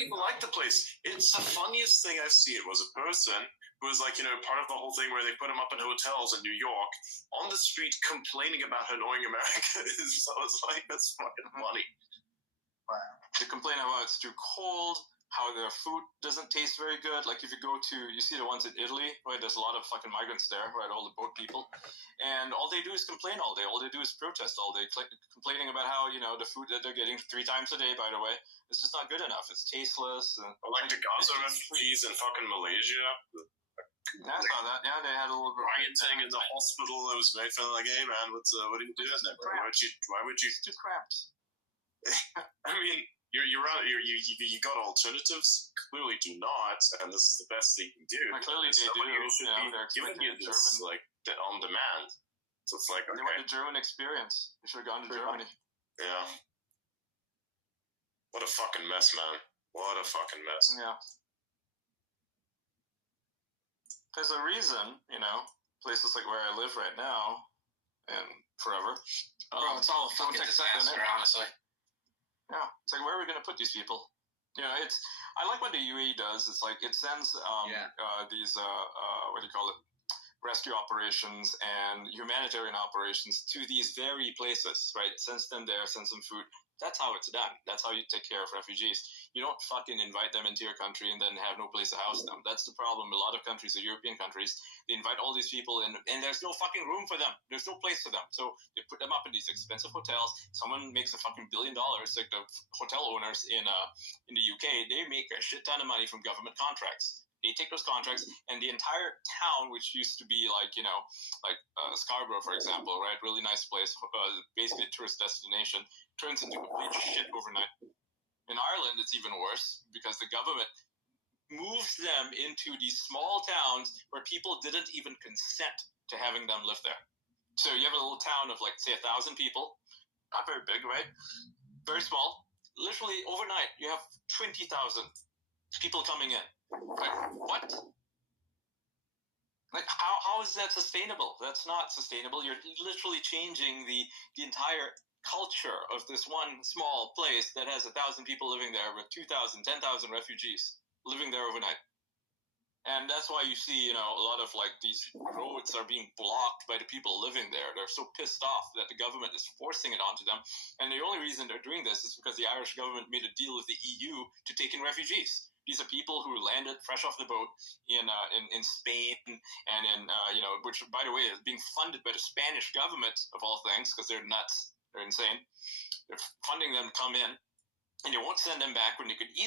don't even like the place. It's the funniest thing I've seen was a person who was like, part of the whole thing where they put him up in hotels in New York on the street complaining about how annoying America is. So I was like, that's fucking funny. Wow. They complain about it's too cold, how their food doesn't taste very good. Like if you go to, you see the ones in Italy, right? There's a lot of fucking migrants there, right? All the boat people. And all they do is complain all day. All they do is protest all day, complaining about how, the food that they're getting 3 times a day, by the way, it's just not good enough. It's tasteless. And like the Gaza refugees in fucking Malaysia. Yeah, I saw that. Yeah, they had a little rioting in the hospital. That was made for like, hey man, what are you doing there, bro? Why would you? It's too cramped. I mean, you got alternatives. Clearly, do not, and this is the best they can do. Clearly, they do. They're giving you this like on demand. So it's like, okay. They want the German experience. They should have gone to Germany. Yeah. What a fucking mess, man. What a fucking mess. Yeah. There's a reason, places like where I live right now, and forever. Bro, it's all a fucking disaster, honestly. Yeah, it's like, where are we going to put these people? I like what the UAE does. It's like, it sends these, what do you call it, rescue operations and humanitarian operations to these very places, right? It sends them there, sends them food. That's how it's done. That's how you take care of refugees. You don't fucking invite them into your country and then have no place to house them. That's the problem. A lot of countries, the European countries, they invite all these people in, and there's no fucking room for them. There's no place for them. So they put them up in these expensive hotels. Someone makes a fucking $1 billion, like the hotel owners in the UK, they make a shit ton of money from government contracts. They take those contracts, and the entire town, which used to be like, Scarborough, for example, right? Really nice place, basically a tourist destination, turns into complete shit overnight. In Ireland, it's even worse because the government moves them into these small towns where people didn't even consent to having them live there. So you have a little town of, like, say, 1,000 people. Not very big, right? Very small. Literally, overnight, you have 20,000 people coming in. Like, what? Like, how is that sustainable? That's not sustainable. You're literally changing the entire culture of this one small place that has 1,000 people living there with 2,000, 10,000 refugees living there overnight. And that's why you see, a lot of, like, these roads are being blocked by the people living there. They're so pissed off that the government is forcing it onto them. And the only reason they're doing this is because the Irish government made a deal with the EU to take in refugees. These are people who landed fresh off the boat in Spain and in, which, by the way, is being funded by the Spanish government, of all things, because they're nuts. They're insane. They're funding them to come in, and they won't send them back when they could easily